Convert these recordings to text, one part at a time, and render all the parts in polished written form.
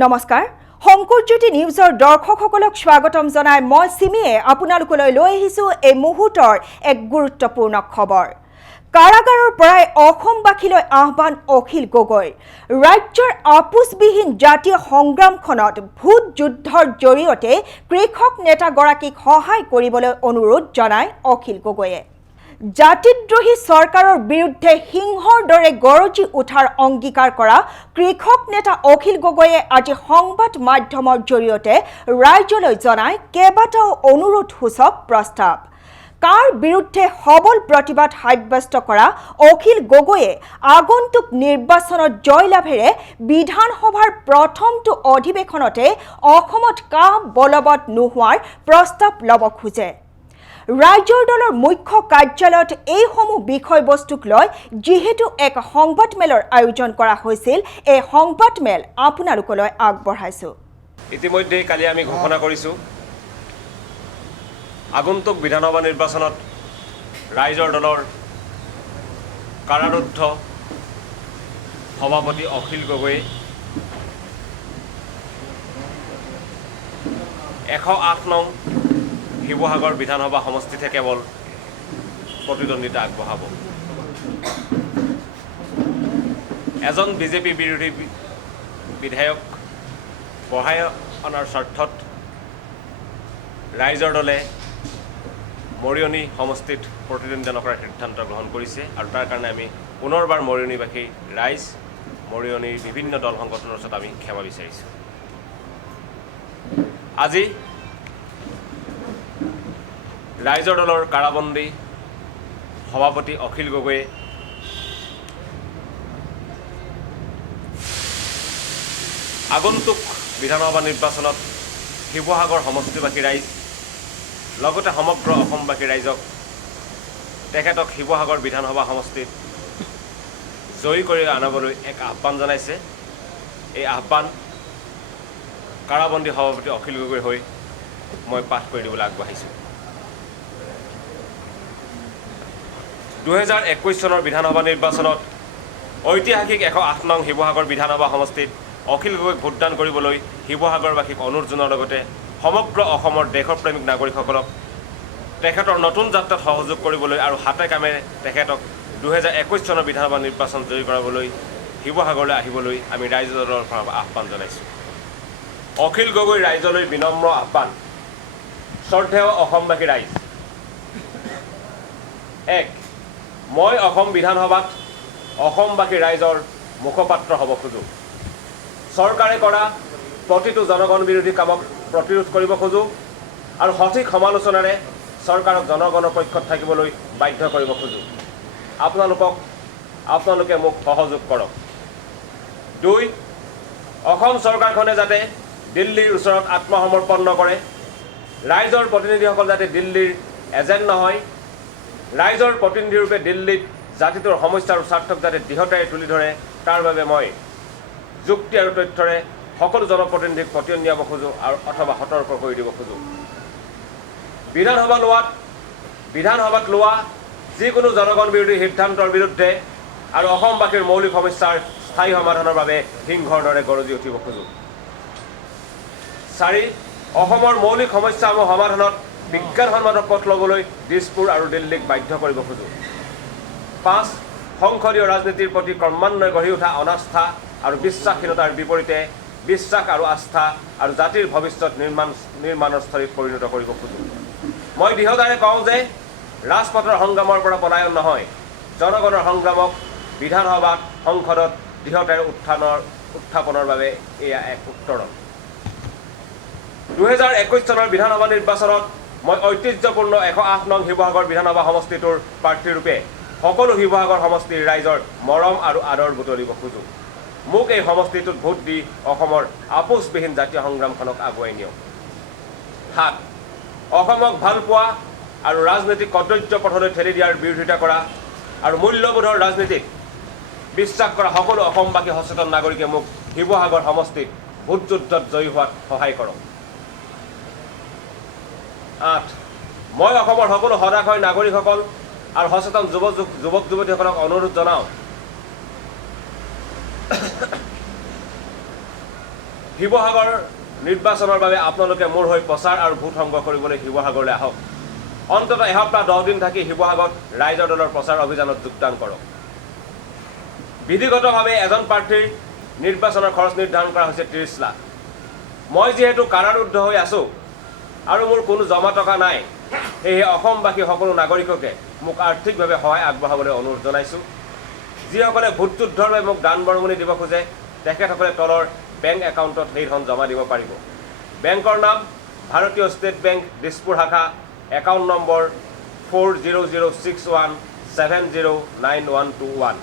নমস্কাৰ শংকৰজ্যোতি নিউজৰ দৰ্শকসকলক স্বাগতম জনাই মই সিমিয়ে আপোনালোকলৈ লৈ আহিছো এই মুহূৰ্তৰ এক গুৰুত্বপূৰ্ণ খবৰ কাৰাগাৰৰ পৰাই অসমবাসীলৈ আহ্বান অখিল গগৈ ৰাজ্যৰ আপোচবিহীন জাতীয় সংগ্ৰামখনত ভূত যুদ্ধৰ জৰিয়তে কৃষক নেতাগৰাকীক সহায় কৰিবলৈ অনুৰোধ জনায় অখিল গগৈয়ে জাতিদ্ৰোহী চৰকাৰৰ বিৰুদ্ধে সিংহৰ দৰে গৰজি উঠাৰ অংগীকাৰ কৰা কৃষক নেতা অখিল গগৈয়ে আজি সংবাদ মাধ্যমৰ জৰিয়তে ৰাজ্যলৈ জনায় কেইবাটাও অনুৰোধসূচক প্ৰস্তাৱ কাৰ বিৰুদ্ধে সবল প্ৰতিবাদ সাব্যস্ত কৰা অখিল গগৈয়ে আগন্তুক নিৰ্বাচনত জয়লাভেৰে বিধানসভাৰ প্ৰথমটো অধিৱেশনতে অসমত কাম বলবৎ নোহোৱাৰ প্ৰস্তাৱ ল'ব খোজে ৰাজ্যৰ দলৰ মুখ্য কাৰ্যালয়ত এইসমূহ বিষয়বস্তুক লৈ যেহেতু এক সংবাদমেলৰ আয়োজন কৰা হৈছিল এই সংবাদমেল আপোনালোকলৈ আগবঢ়াইছো ইতিমধ্যে কালি আমি ঘোষণা কৰিছো আগন্তুক বিধানসভা নিৰ্বাচনত ৰাইজৰ দলৰ কাৰাৰুদ্ধ সভাপতি অখিল গগৈ 108 নং শিৱসাগৰ বিধানসভা সমষ্টিতে কেৱল প্ৰতিদ্বন্দ্বিতা আগবঢ়াব এজন বিজেপি বিৰোধী বিধায়ক বঢ়াই অনাৰ স্বাৰ্থত ৰাইজৰ দলে মৰিয়নি সমষ্টিত প্ৰতিদ্বন্দ্বিতা নকৰাৰ সিদ্ধান্ত গ্ৰহণ কৰিছে আৰু তাৰ কাৰণে আমি পুনৰবাৰ মৰিয়নিবাসী ৰাইজ মৰিয়নিৰ বিভিন্ন দল সংগঠনৰ ওচৰত আমি ক্ষমা বিচাৰিছোঁ আজি ৰাইজৰ দলৰ কাৰাবন্দী সভাপতি অখিল গগৈয়ে আগন্তুক বিধানসভা নিৰ্বাচনত শিৱসাগৰ সমষ্টিবাসী ৰাইজ লগতে সমগ্ৰ অসমবাসী ৰাইজক তেখেতক শিৱসাগৰ বিধানসভা সমষ্টিত জয়ী কৰি আনিবলৈ এক আহ্বান জনাইছে এই আহ্বান কাৰাবন্দী সভাপতি অখিল গগৈৰ হৈ মই পাঠ কৰি দিবলৈ আগবাঢ়িছোঁ 2021 চনৰ বিধানসভা নিৰ্বাচনত ঐতিহাসিক 108 নং শিৱসাগৰ বিধানসভা সমষ্টিত অখিল গগৈক ভোটদান কৰিবলৈ শিৱসাগৰবাসীক অনুৰোধ জনোৱাৰ লগতে সমগ্ৰ অসমৰ দেশপ্ৰেমিক নাগৰিকসকলক তেখেতৰ নতুন যাত্ৰাত সহযোগ কৰিবলৈ আৰু হাতে কামেৰে তেখেতক 2021 চনৰ বিধানসভা নিৰ্বাচন জয়ী কৰাবলৈ শিৱসাগৰলৈ আহিবলৈ আমি ৰাইজৰ দলৰ পৰা আহ্বান জনাইছোঁ অখিল গগৈ ৰাইজলৈ বিনম্ৰ আহ্বান শ্ৰদ্ধেয় অসমবাসী ৰাইজ এক মই অসম বিধানসভাত অসমবাসী ৰাইজৰ মুখপাত্ৰ হ'ব খোজো চৰকাৰে কৰা প্ৰতিটো জনগণ বিৰোধী কামক প্ৰতিৰোধ কৰিব খোজো আৰু সঠিক সমালোচনাৰে চৰকাৰক জনগণৰ পক্ষত থাকিবলৈ বাধ্য কৰিব খোজো আপোনালোকে মোক সহযোগ কৰক 2 অসম চৰকাৰখনে যাতে দিল্লীৰ ওচৰত আত্মসমৰ্পণ নকৰে ৰাইজৰ প্ৰতিনিধিসকল যাতে দিল্লীৰ এজেণ্ট নহয় ৰাইজৰ প্ৰতিনিধিৰূপে দিল্লীত জাতিটোৰ সমস্যা আৰু স্বাৰ্থক যাতে দৃঢ়তাৰে তুলি ধৰে তাৰ বাবে মই যুক্তি আৰু তথ্যৰে সকলো জনপ্ৰতিনিধিক পতিয়ন দিয়াব খোজো আৰু অথবা সতৰ্ক কৰি দিব খোজো বিধানসভাত লোৱা যিকোনো জনগণ বিৰোধী সিদ্ধান্তৰ বিৰুদ্ধে আৰু অসমবাসীৰ মৌলিক সমস্যাৰ স্থায়ী সমাধানৰ বাবে সিংহৰ দৰে গৰজি উঠিব খোজো 4 অসমৰ মৌলিক সমস্যাসমূহ সমাধানত বিজ্ঞানসন্মত পথ ল'বলৈ দিছপুৰ আৰু দিল্লীক বাধ্য কৰিব খোজো 5 সংসদীয় ৰাজনীতিৰ প্ৰতি ক্ৰমান্বয়ে গঢ়ি উঠা অনাস্থা আৰু বিশ্বাসহীনতাৰ বিপৰীতে বিশ্বাস আৰু আস্থা আৰু জাতিৰ ভৱিষ্যত নিৰ্মাণৰ স্থলীত পৰিণত কৰিব খোজো মই দৃঢ়তাৰে কওঁ যে ৰাজপথৰ সংগ্ৰামৰ পৰা পলায়ন নহয় জনগণৰ সংগ্ৰামক বিধানসভাত সংসদত দৃঢ়তাৰে উত্থাপনৰ বাবে এয়া এক উত্তৰণ 2021 চনৰ বিধানসভা নিৰ্বাচনত মই ঐতিহ্যপূৰ্ণ 108 নং শিৱসাগৰ বিধানসভা সমষ্টিটোৰ প্ৰাৰ্থীৰূপে সকলো শিৱসাগৰ সমষ্টিৰ ৰাইজৰ মৰম আৰু আদৰ বুটলিব খোজো মোক এই সমষ্টিটোত ভোট দি অসমৰ আপোচবিহীন জাতীয় সংগ্ৰামখনক আগুৱাই নিয়ক 7 অসমক ভাল পোৱা আৰু ৰাজনৈতিক কৰ্তব্য পথলৈ ঠেলি দিয়াৰ বিৰোধিতা কৰা আৰু মূল্যবোধৰ ৰাজনীতিক বিশ্বাস কৰা সকলো অসমবাসী সচেতন নাগৰিকে মোক শিৱসাগৰ সমষ্টিত ভোট যুদ্ধত জয়ী হোৱাত সহায় কৰক 8 মই অসমৰ সকলো সদাশয় নাগৰিকসকল আৰু সচেতন যুৱক যুৱতীসকলক অনুৰোধ জনাওঁ শিৱসাগৰ নিৰ্বাচনৰ বাবে আপোনালোকে মোৰ হৈ প্ৰচাৰ আৰু ভোট সংগ্ৰহ কৰিবলৈ শিৱসাগৰলৈ আহক। অন্ততঃ এসপ্তাহ 10 দিন থাকি শিৱসাগৰত ৰাইজৰ দলৰ প্ৰচাৰ অভিযানত যোগদান কৰক। বিধিগতভাৱে এজন প্ৰাৰ্থীৰ নিৰ্বাচনৰ খৰচ নিৰ্ধাৰণ কৰা হৈছে 30 লাখ। মই যিহেতু কাৰাৰুদ্ধ হৈ আছোঁ আৰু মোৰ কোনো জমা টকা নাই, সেয়েহে অসমবাসী সকলো নাগৰিককে মোক আৰ্থিকভাৱে সহায় আগবঢ়াবলৈ অনুৰোধ জনাইছোঁ। যিসকলে ভোটযুদ্ধৰ বাবে মোক দান বৰঙণি দিব খোজে তেখেতসকলে তলৰ বেংক একাউণ্টত সেই ধন জমা দিব পাৰিব। বেংকৰ নাম ভাৰতীয় ষ্টেট বেংক দিছপুৰ শাখা, account number 400617091121,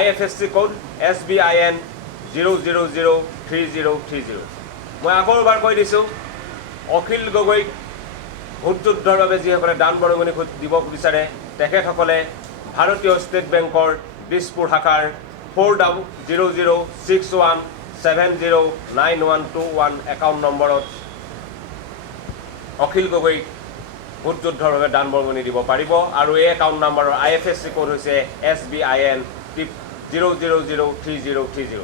IFSC code SBIN 0003030। মই আকৌ এবাৰ কৈ দিছোঁ, অখিল গগৈক ভোটযুদ্ধৰ বাবে যিসকলে দান বৰঙণি দিব বিচাৰে তেখেতসকলে ভাৰতীয় ষ্টেট বেংকৰ দিছপুৰ শাখাৰ 400617091121 একাউণ্ট নম্বৰত অখিল গগৈক ভোটযুদ্ধৰ বাবে দান বৰঙণি দিব পাৰিব। আৰু এই একাউণ্ট নম্বৰৰ IFSC কোড হৈছে SBIN 0003030।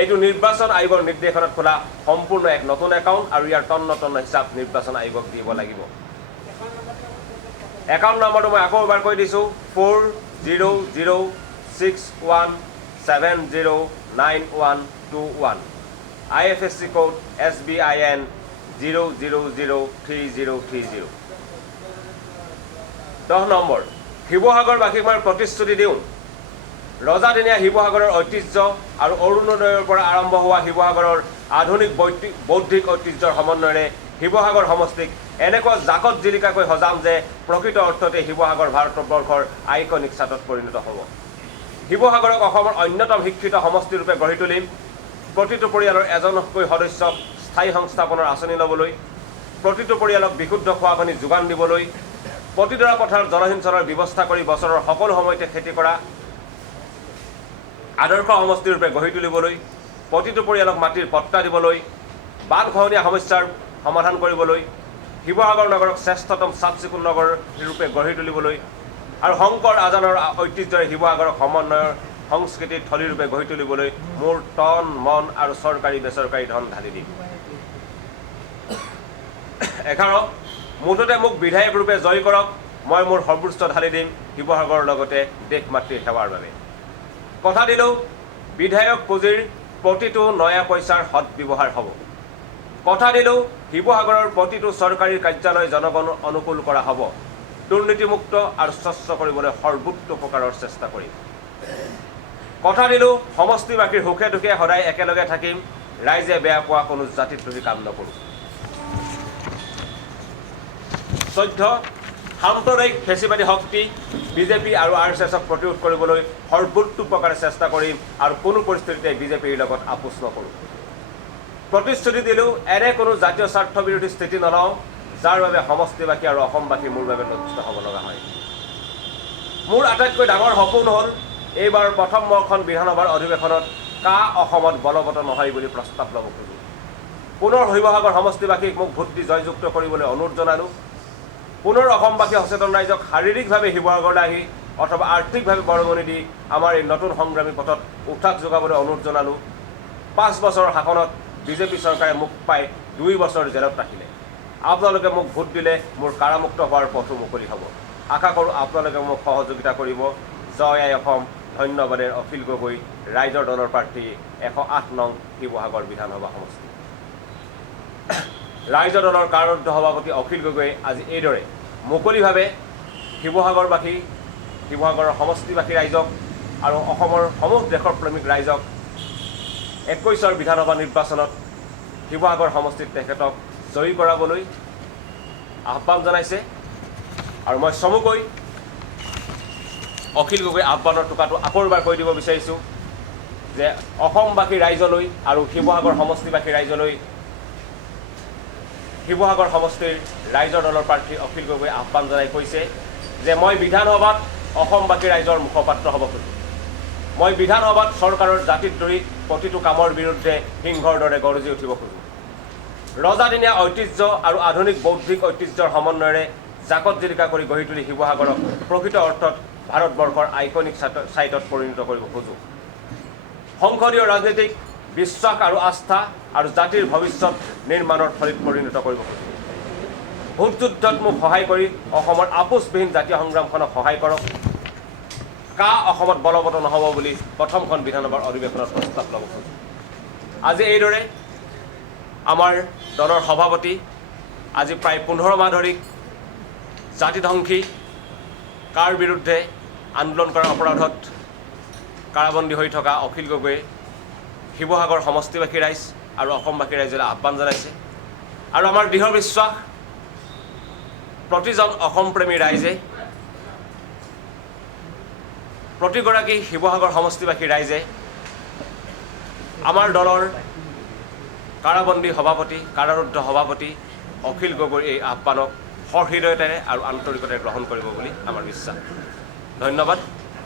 এইটো নিৰ্বাচন আয়োগৰ নিৰ্দেশনত খোলা সম্পূৰ্ণ এক নতুন একাউণ্ট আৰু ইয়াৰ তন্ন হিচাপ নিৰ্বাচন আয়োগক দিব লাগিব। একাউণ্ট নম্বৰটো মই আকৌ এবাৰ কৈ দিছোঁ, 400617091121, IFSC কোড SBIN 0003030। 10 নম্বৰ, শিৱসাগৰবাসীক মই প্ৰতিশ্ৰুতি দিওঁ, ৰজাদিনীয়া শিৱসাগৰৰ ঐতিহ্য আৰু অৰুণোদয়ৰ পৰা আৰম্ভ হোৱা শিৱসাগৰৰ আধুনিক বৌদ্ধিক ঐতিহ্যৰ সমন্বয়েৰে শিৱসাগৰ সমষ্টিক এনেকুৱা জাকত জিলিকাকৈ সজাম যে প্ৰকৃত অৰ্থতে শিৱসাগৰ ভাৰতবৰ্ষৰ আইকনিক ছাটত পৰিণত হ'ব। শিৱসাগৰক অসমৰ অন্যতম শিক্ষিত সমষ্টিৰূপে গঢ়ি তুলিম। প্ৰতিটো পৰিয়ালৰ এজনকৈ সদস্যক স্থায়ী সংস্থাপনৰ আঁচনি ল'বলৈ, প্ৰতিটো পৰিয়ালক বিশুদ্ধ খোৱা পানী যোগান দিবলৈ, প্ৰতিডৰা পথাৰত জলসিঞ্চনৰ ব্যৱস্থা কৰি বছৰৰ সকলো সময়তে খেতি কৰা আদৰ্শ সমষ্টিৰূপে গঢ়ি তুলিবলৈ, প্ৰতিটো পৰিয়ালক মাটিৰ পট্টা দিবলৈ, বানখহনীয়া সমস্যাৰ সমাধান কৰিবলৈ, শিৱসাগৰ নগৰক শ্ৰেষ্ঠতম চাফ চিকুণ নগৰ ৰূপে গঢ়ি তুলিবলৈ আৰু শংকৰ আজানৰ ঐতিহ্যৰে শিৱসাগৰক সমন্বয়ৰ সংস্কৃতিৰ থলীৰূপে গঢ়ি তুলিবলৈ মোৰ তন মন আৰু চৰকাৰী বেচৰকাৰী ধন ঢালি দিম। 11, মুঠতে মোক বিধায়ক ৰূপে জয় কৰক, মই মোৰ সৰ্বোচ্চ ঢালি দিম শিৱসাগৰৰ লগতে দেশ মাতৃৰ সেৱাৰ বাবে। কথা দিলোঁ, বিধায়ক পুঁজিৰ প্ৰতিটো নয়া পইচাৰ সৎব্যৱহাৰ হ'ব। কথা দিলোঁ, শিৱসাগৰৰ প্ৰতিটো চৰকাৰী কাৰ্যালয় জনগণ অনুকূল কৰা হ'ব। দুৰ্নীতিমুক্ত আৰু স্বচ্ছ কৰিবলৈ সৰ্বোচ্চ প্ৰকাৰৰ চেষ্টা কৰিম। কথা দিলোঁ, সমষ্টিবাসীৰ সুখে দুখে সদায় একেলগে থাকিম, ৰাইজে বেয়া পোৱা কোনো জাতিদ্ৰোহী কাম নকৰোঁ। 14, সাম্প্ৰদায়িক ফেচিবাদী শক্তি বিজেপি আৰু RSSক প্ৰতিৰোধ কৰিবলৈ সৰ্বোচ্চ প্ৰকাৰে চেষ্টা কৰিম আৰু কোনো পৰিস্থিতিতে বিজেপিৰ লগত আপোচ নকৰোঁ। প্ৰতিশ্ৰুতি দিলোঁ, এনে কোনো জাতীয় স্বাৰ্থ বিৰোধী স্থিতি নলওঁ যাৰ বাবে সমষ্টিবাসী আৰু অসমবাসী মোৰ বাবে লজ্জিত হ'ব লগা হয়। মোৰ আটাইতকৈ ডাঙৰ সপোন হ'ল এইবাৰ প্ৰথম মখন বিধানসভাৰ অধিৱেশনত অসমত বলৱৎ নহয় বুলি প্ৰস্তাৱ ল'ব খোজোঁ। পুনৰ শিৱসাগৰ সমষ্টিবাসীক মোক ভোট দি জয়যুক্ত কৰিবলৈ অনুৰোধ জনালোঁ। পুনৰ অসমবাসী সচেতন ৰাইজক শাৰীৰিকভাৱে শিৱসাগৰলৈ আহি অথবা আৰ্থিকভাৱে বৰঙণি দি আমাৰ এই নতুন সংগ্ৰামী পথত উৎসাহ যোগাবলৈ অনুৰোধ জনালোঁ। 5 বছৰৰ শাসনত বিজেপি চৰকাৰে মোক প্ৰায় 2 বছৰ জেলত ৰাখিলে। আপোনালোকে মোক ভোট দিলে মোৰ কাৰামুক্ত হোৱাৰ পথো মুকলি হ'ব। আশা কৰোঁ আপোনালোকে মোক সহযোগিতা কৰিব। জয় আই অসম। ধন্যবাদেৰ অখিল গগৈ, ৰাইজৰ দলৰ প্ৰাৰ্থী 108 নং শিৱসাগৰ বিধানসভা সমষ্টি। ৰাইজৰ দলৰ কাৰাৰুদ্ধ সভাপতি অখিল গগৈয়ে আজি এইদৰে মুকলিভাৱে শিৱসাগৰবাসী, শিৱসাগৰৰ সমষ্টিবাসী ৰাইজক আৰু অসমৰ সমূহ দেশৰ প্ৰেমিক ৰাইজক 21ৰ বিধানসভা নিৰ্বাচনত শিৱসাগৰ সমষ্টিত তেখেতক জয়ী কৰাবলৈ আহ্বান জনাইছে। আৰু মই চমুকৈ অখিল গগৈ আহ্বানৰ টুকাটো আকৌ এবাৰ কৈ দিব বিচাৰিছোঁ যে অসমবাসী ৰাইজলৈ আৰু শিৱসাগৰ সমষ্টিবাসী ৰাইজলৈ শিৱসাগৰ সমষ্টিৰ ৰাইজৰ দলৰ প্ৰাৰ্থী অখিল গগৈ আহ্বান জনাই কৈছে যে মই বিধানসভাত অসমবাসী ৰাইজৰ মুখপাত্ৰ হ'ব খোজোঁ। মই বিধানসভাত চৰকাৰৰ জাতিদ্ৰোহী প্ৰতিটো কামৰ বিৰুদ্ধে সিংহৰ দৰে গৰজি উঠিব খোজোঁ। ৰজাদিনীয়া ঐতিহ্য আৰু আধুনিক বৌদ্ধিক ঐতিহ্যৰ সমন্বয়েৰে জাকত জিলিকা কৰি গঢ়ি তুলি শিৱসাগৰক প্ৰকৃত অৰ্থত ভাৰতবৰ্ষৰ আইকনিক ছাইটত পৰিণত কৰিব খোজোঁ। সংসদীয় ৰাজনীতিক বিশ্বাস আৰু আস্থা আৰু জাতিৰ ভৱিষ্যত নিৰ্মাণৰ থলীত পৰিণত কৰিব খুজিছোঁ। ভোট যুদ্ধত মোক সহায় কৰি অসমৰ আপোচবিহীন জাতীয় সংগ্ৰামখনক সহায় কৰক। কা অসমত বলবৎ নহ'ব বুলি প্ৰথমখন বিধানসভাৰ অধিৱেশনত প্ৰস্তাৱ ল'ব খোজোঁ। আজি এইদৰে আমাৰ দলৰ সভাপতি আজি প্ৰায় 15 মাহ ধৰি জাতিধ্বংসী কাৰ বিৰুদ্ধে আন্দোলন কৰাৰ অপৰাধত কাৰাবন্দী হৈ থকা অখিল গগৈয়ে শিৱসাগৰ সমষ্টিবাসী ৰাইজ আৰু অসমবাসী ৰাইজলৈ আহ্বান জনাইছে। আৰু আমাৰ দৃঢ় বিশ্বাস প্ৰতিজন অসমপ্ৰেমী ৰাইজে প্ৰতিগৰাকী শিৱসাগৰ সমষ্টিবাসী ৰাইজে আমাৰ দলৰ কাৰাবন্দী সভাপতি কাৰাৰুদ্ধ সভাপতি অখিল গগৈৰ এই আহ্বানক সহৃদয়তাৰে আৰু আন্তৰিকতাৰে গ্ৰহণ কৰিব বুলি আমাৰ বিশ্বাস। ধন্যবাদ।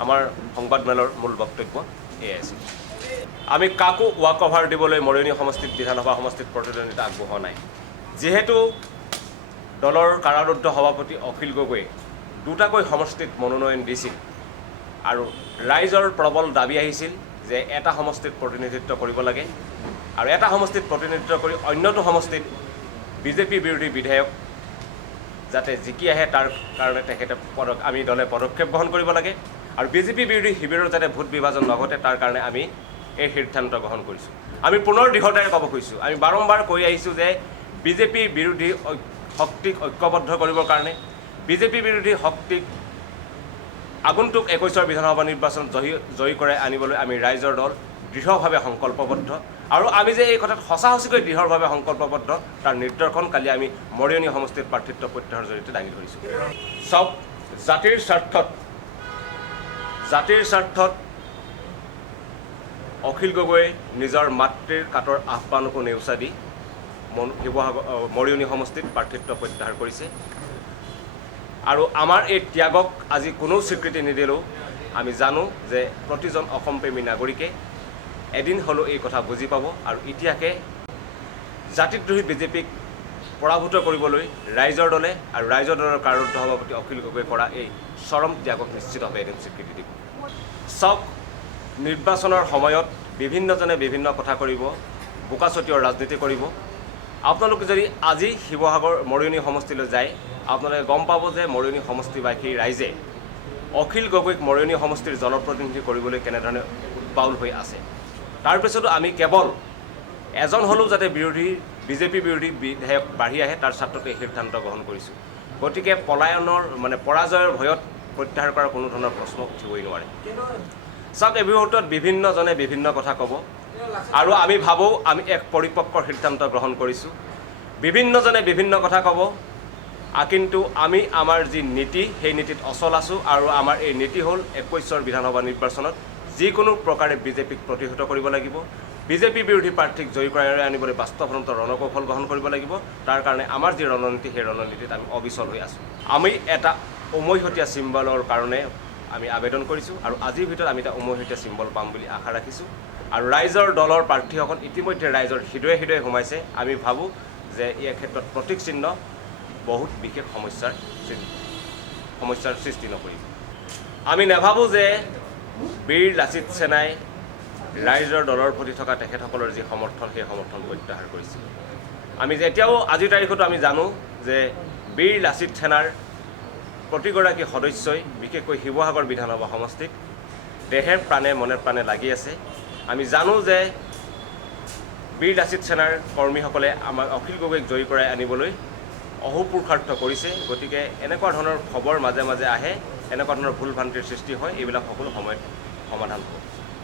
আমাৰ সংবাদমেলৰ মূল বক্তব্য এয়াই আছিল। আমি কাকো ৱাক অভাৰ দিবলৈ মৰিয়নি সমষ্টিত বিধানসভা সমষ্টিত প্ৰতিদ্বন্দ্বিতা আগবঢ়োৱা নাই। যিহেতু দলৰ কাৰাৰুদ্ধ সভাপতি অখিল গগৈয়ে দুটাকৈ সমষ্টিত মনোনয়ন দিছিল আৰু ৰাইজৰ প্ৰবল দাবী আহিছিল যে এটা সমষ্টিত প্ৰতিনিধিত্ব কৰিব লাগে আৰু এটা সমষ্টিত প্ৰতিনিধিত্ব কৰি অন্যটো সমষ্টিত বিজেপি বিৰোধী বিধায়ক যাতে জিকি আহে তাৰ কাৰণে তেখেতে আমি দলে পদক্ষেপ গ্ৰহণ কৰিব লাগে আৰু বিজেপি বিৰোধী শিবিৰৰ যাতে ভোট বিভাজন নঘটে তাৰ কাৰণে আমি এই সিদ্ধান্ত গ্ৰহণ কৰিছোঁ। আমি পুনৰ দৃঢ়তাৰে ক'ব খুজিছোঁ, আমি বাৰম্বাৰ কৈ আহিছোঁ যে বিজেপি বিৰোধী শক্তিক ঐক্যবদ্ধ কৰিবৰ কাৰণে বিজেপি বিৰোধী শক্তিক আগন্তুক 21 বিধানসভা নিৰ্বাচন জয়ী কৰাই আনিবলৈ আমি ৰাইজৰ দল দৃঢ়ভাৱে সংকল্পবদ্ধ আৰু আমি যে এই কথাত সঁচাসঁচিকৈ দৃঢ়ভাৱে সংকল্পবদ্ধ তাৰ নিদৰ্শন কালি আমি মৰিয়নি সমষ্টিত প্ৰাৰ্থিত্ব প্ৰত্যাহাৰৰ জৰিয়তে দাঙি ধৰিছোঁ। চব জাতিৰ স্বাৰ্থত অখিল গগৈয়ে নিজৰ মাতৃৰ কাটৰ আহ্বানকো নেওচা দি শিৱসাগৰ মৰিয়নি সমষ্টিত প্ৰাৰ্থিত্ব প্ৰত্যাহাৰ কৰিছে আৰু আমাৰ এই ত্যাগক আজি কোনো স্বীকৃতি নিদিলেও আমি জানো যে প্ৰতিজন অসমপ্ৰেমী নাগৰিকে এদিন হ'লেও এই কথা বুজি পাব আৰু ইতিহাসে জাতিদ্ৰোহী বিজেপিক পৰাভূত কৰিবলৈ ৰাইজৰ দলে আৰু ৰাইজৰ দলৰ কাৰাৰুদ্ধ সভাপতি অখিল গগৈয়ে কৰা এই চৰম ত্যাগক নিশ্চিতভাৱে এদিন স্বীকৃতি দিব। চব নিৰ্বাচনৰ সময়ত বিভিন্নজনে বিভিন্ন কথা কৰিব, বোকাচতীয়ৰ ৰাজনীতি কৰিব। আপোনালোকে যদি আজি শিৱসাগৰ মৰিয়নি সমষ্টিলৈ যায় আপোনালোকে গম পাব যে মৰিয়নি সমষ্টিবাসী ৰাইজে অখিল গগৈক মৰিয়নি সমষ্টিৰ জনপ্ৰতিনিধি কৰিবলৈ কেনেধৰণে উৎপাউল হৈ আছে। তাৰপিছতো আমি কেৱল এজন হ'লেও যাতে বিজেপি বিৰোধী বিধায়ক বাঢ়ি আহে তাৰ স্বাৰ্থতে এই সিদ্ধান্ত গ্ৰহণ কৰিছোঁ। গতিকে পৰাজয়ৰ ভয়ত প্ৰত্যাহাৰ কৰাৰ কোনো ধৰণৰ প্ৰশ্ন উঠিবই নোৱাৰে। চাওক, এই মুহূৰ্তত বিভিন্নজনে বিভিন্ন কথা ক'ব আৰু আমি ভাবোঁ আমি এক পৰিপক্কৰ সিদ্ধান্ত গ্ৰহণ কৰিছোঁ। বিভিন্নজনে বিভিন্ন কথা ক'ব কিন্তু আমি আমাৰ যি নীতি সেই নীতিত অচল আছোঁ আৰু আমাৰ এই নীতি হ'ল 21 বিধানসভা নিৰ্বাচনত যিকোনো প্ৰকাৰে বিজেপিক প্ৰতিহত কৰিব লাগিব, বিজেপি বিৰোধী প্ৰাৰ্থীক জয়ী কৰাই আনিবলৈ বাস্তৱসন্মত ৰণকৌশল গ্ৰহণ কৰিব লাগিব। তাৰ কাৰণে আমাৰ যি ৰণনীতি সেই ৰণনীতিত আমি অবিচল হৈ আছোঁ। আমি এটা উমৈহতীয়া চিম্বলৰ কাৰণে আমি আবেদন কৰিছোঁ আৰু আজিৰ ভিতৰত আমি এটা উমৈহতীয়া চিম্বল পাম বুলি আশা ৰাখিছোঁ আৰু ৰাইজৰ দলৰ প্ৰাৰ্থীসকল ইতিমধ্যে ৰাইজৰ হৃদয়ে হৃদয়ে সোমাইছে। আমি ভাবোঁ যে এই ক্ষেত্ৰত প্ৰতীক চিহ্ন বহুত বিশেষ সমস্যাৰ সৃষ্টি নকৰিব। আমি নাভাবোঁ যে বীৰ লাচিত সেনাই ৰাইজৰ দলৰ প্ৰতি থকা তেখেতসকলৰ যি সমৰ্থন সেই সমৰ্থন প্ৰত্যাহাৰ কৰিছিল। আমি এতিয়াও আজিৰ তাৰিখতো আমি জানো যে বীৰ লাচিত সেনাৰ প্ৰতিগৰাকী সদস্যই বিশেষকৈ শিৱসাগৰ বিধানসভা সমষ্টিত দেহে প্ৰাণে মনে প্ৰাণে লাগি আছে। আমি জানো যে বীৰ লাচিত সেনাৰ কৰ্মীসকলে আমাক অখিল গগৈক জয়ী কৰাই আনিবলৈ অহোপুৰুষাৰ্থ কৰিছে। গতিকে এনেকুৱা ধৰণৰ খবৰ মাজে মাজে আহে, এনেকুৱা ধৰণৰ ভুল ভ্ৰান্তিৰ সৃষ্টি হয়, এইবিলাক সকলো সময়ত সমাধান হ'ব।